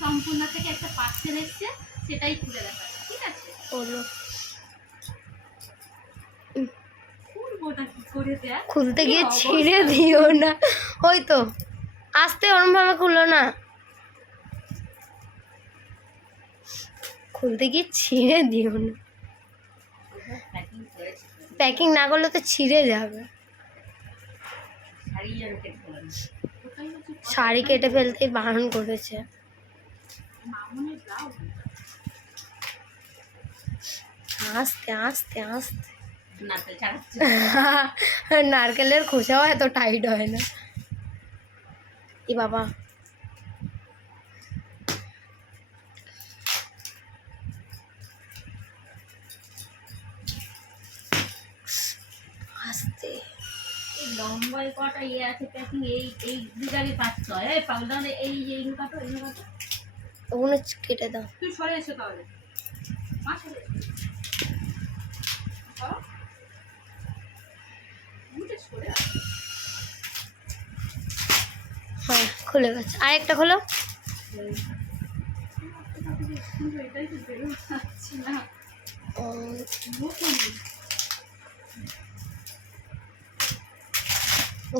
সম্পূর্ণ থেকে একটা পার্সেল এসছে, সেটাই খুলে দেখাবো, ঠিক আছে? খুলবোটা কি করে দেখ, খুলতে গিয়ে ছিঁড়ে দিও না। ওই তো আস্তে ওরম ভাবে খুলো না, খুলতে গিয়ে ছিঁড়ে দিও না। প্যাকিং না করলে তো ছিঁড়ে যাবে। শাড়ি কেটে ফেলতে বারণ করেছে। আস্তে আস্তে আস্তে, নারকেলের খোসাও এত টাইট হয় না। এ বাবা, আস্তে। লম্বায় কটা ইয়ে আছে প্যাকিং, এই দুটারই পাচ্ছ। এই পাউডার এই কাটো, এই কাটো, ওগুলো কেটে দাও। তুই সরে এসো তাহলে, মা সরে এসো। হ্যাঁ খুলে গেছে, আরেকটা খোলো। এটাই তো বেরোতে পারছি না।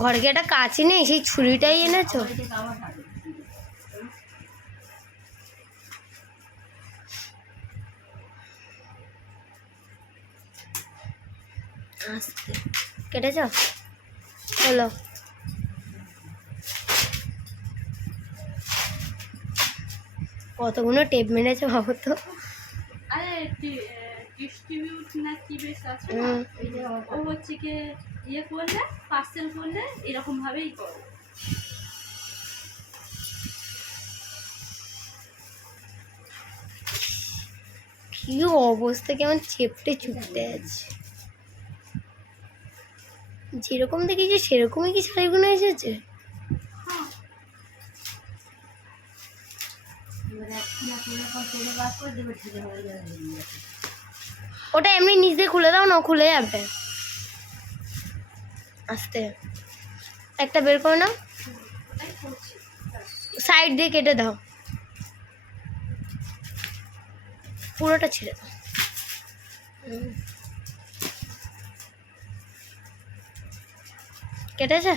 ঘরে কি একটা কাঁচি নেই, সেই ছুরিটাই এনেছো? আস্তে কেটেছ, হলো। কতগুলো টেপ মেরেছে ভাবো তো। আরে ডিস্ট্রিবিউট না কি বেশ আছে না, ও হচ্ছে কি ইয়ে করলে, পার্সেল করলে এরকম ভাবেই করো। কি অবস্থা, কেমন চেপটে চুপটে আছে। যেরকম দেখেছি সেরকমই কি শাড়িগুলো এসেছে? ওটা এমনি নিচ দিয়ে খুলে দাও না, খুলে যাবে। আস্তে একটা বের করে নাও, সাইড দিয়ে কেটে দাও, পুরোটা ছিঁড়ে দাও। কেটেছে,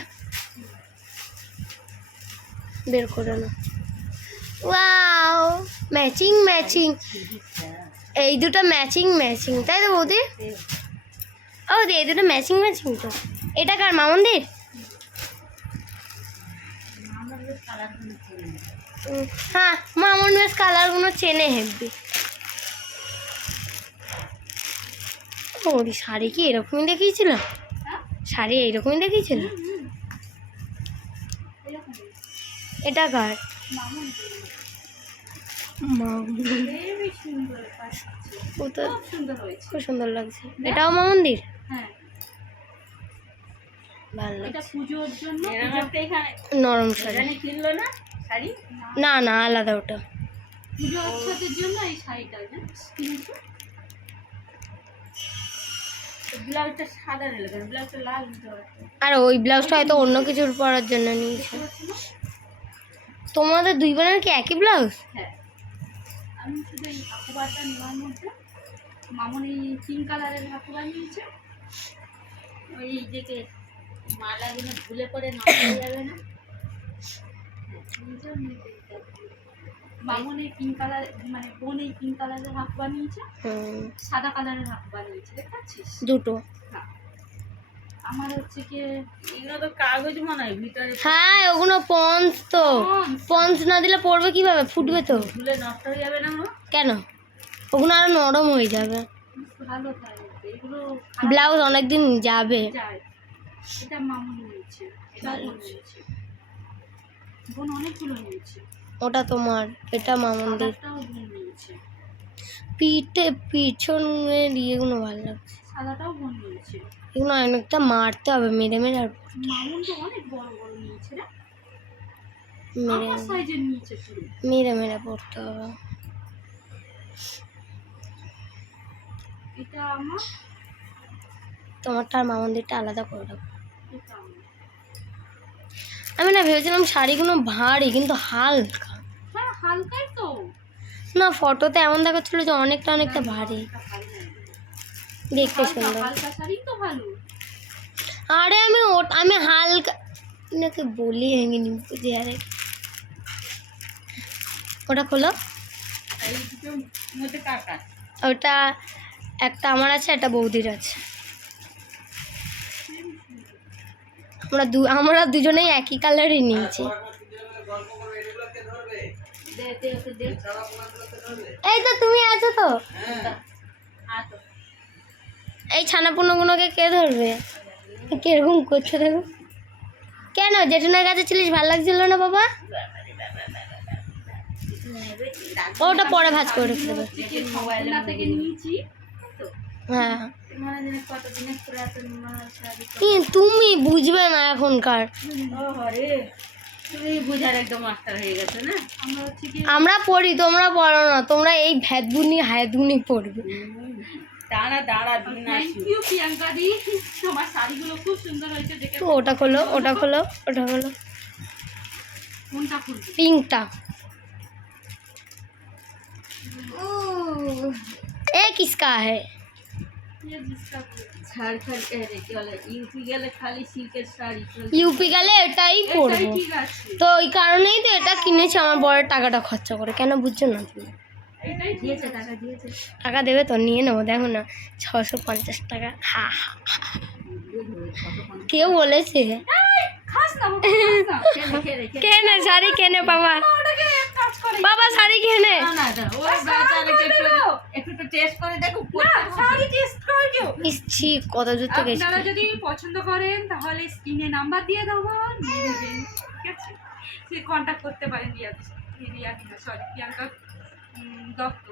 বের করে নাও। ওয়াও, ম্যাচিং ম্যাচিং, এই দুটো ম্যাচিং ম্যাচিং, তাই তো বৌদি? ও দি, এই দুটো ম্যাচিং ম্যাচিং তো। এটা কার, মামনদির? হ্যাঁ, মামন বেশ কালারগুলো চেনে হেব্বি। বৌদি শাড়ি কি এরকমই দেখিয়েছিল? শাড়ি এইরকমই দেখিয়েছিল? এটা কার? খুব সুন্দর লাগছে। এটাও মামনদির? ভালো লাগছে। নরম শাড়ি না, না আলাদা ওটা। আর ওই ব্লাউজটা হয়তো অন্য কিছুর পরার জন্য নিয়েছে। তোমাদের দুই বোনের কি একই ব্লাউজ? হ্যাঁ, আমি শুধু এই হাকুবারটা নেওয়ার মধ্যে মামন এই পিঙ্ক কালারের হাকুবার নিয়েছে। ওই যে মালাগুলো ভুলে করে নষ্ট হয়ে যাবে না, মামন এই পিঙ্ক কালার, মানে বোন এই পিঙ্ক কালারের হাকুবার নিয়েছে, সাদা কালারের হাকুবার নিয়েছে, দেখতে পাচ্ছিস? দুটো। আমার হচ্ছে কি এগুলো তো কাগজ মনে হয় ভিতরে। হ্যাঁ, ওগুলো পন্স তো, পন্স না দিলে পড়বে কিভাবে, ফুটবে তো। ভুলে নষ্ট হয়ে যাবে না? কেন, ওগুলো আরো নরম হয়ে যাবে। ভালো থাকবে এগুলো, ব্লাউজ অনেকদিন যাবে। এটা মামুন নিয়েছে, এটা বোন নিয়েছে, বোন অনেকগুলো নিয়েছে। ওটা তোমার, এটা মামুনদের। বোন নিয়েছে, পিছনের ইয়েগুলো ভালো লাগছে। সাদাটাও বোন নিয়েছে। এগুলো অনেকটা মারতে হবে, মেরে মেরে। আর মামুন তো অনেক বড় বড় নিয়েছে রে, মেরে আমার সাইজের নিয়েছে পুরো, মেরে মেরে পড়তে হবে। এটা আমার, তোমারটা আর মামুনদেরটা আলাদা করে রাখো। আমি না ভেবেছিলাম শাড়িগুলো ভারী, কিন্তু হালকা। হ্যাঁ হালকাই তো। না ফটোতে এমন দেখাচ্ছিল যে অনেকটা অনেকটা ভারী, দেখতে সুন্দর। হালকা শাড়ি তো ভালো। আরে আমি হালকা নাকি বলি ভেঙে নি বুঝে। আরে ওটা খোলো। এই দুটোর মধ্যে কার কার? ওটা একটা আমার আছে, একটা বৌদির আছে। আমরা দুজনেই একই কালারই নিয়েছি। দে দে ওকে দে। এই তো তুমি আছো তো। হ্যাঁ তো। এই ছানাপুনোগুলোকে কে ধরবে? কিরকম করছো দেখো। কেন জেঠুনার কাছে ছিলিস, ভালো লাগছিল না বাবা? ওটা পরে ভাজ করে রেখে দেবে। মোবাইল থেকে নিয়েছি তো। হ্যাঁ মানে জিনিস কত দিনের পুরাতন শাড়ি। তুমি বুঝবে না এখনকার। ও হরে, তুমি বুঝার একদম মাস্টার হয়ে গেছে না। আমরা হচ্ছে কি আমরা পড়ি, তোমরা পড়ো না। তোমরা এই ভ্যাদগুনি হায়দগুনি পড়বে। দাঁড়া দাঁড়া দিন। থ্যাংক ইউ প্রিয়াঙ্কা দি, তোমার শাড়িগুলো খুব সুন্দর হয়েছে দেখে। তো ওটা খোলো, ওটা খোলো, ওটা খোলো। কোনটা খুলবি? पिंकटा। ये किसका है? ये जिसका झारखंड रे কি বলে ইউপি গেলে খালি সিল্কের শাড়ি ইউপি গেলে এটাই এটাই পরবো। ঠিক আছে। তো ওই কারণেই তো এটা কিনেছি, আমার বড় টাকাটা খরচা করে। কেন বুঝছো না তুমি? এটাই দিয়েছে, টাকা দিয়েছে। টাকা দেবে তো, নিয়ে নেবো। দেখো না 650 টাকা। হা হা। কেউ বলেছে? খাস না বাবা, খাস না। খেলে খেলে খেলে। কেনে শাড়ি কেনে বাবা, ওটাকে এক কাজ করে। বাবা শাড়ি কেনে। না না না, ওই বেচারাকে একটু একটু টেস্ট করে দেখো। না, শাড়ি টেস্ট করে দিও। ইসছি কত দূর থেকে এসেছি। আপনারা যদি পছন্দ করেন তাহলে স্ক্রিনে নাম্বার দিয়ে দেবো, নিয়ে নেবেন। ঠিক আছে, সে কন্ট্যাক্ট করতে পারেন রিয়া, সরি প্রিয়াঙ্কা দত্ত।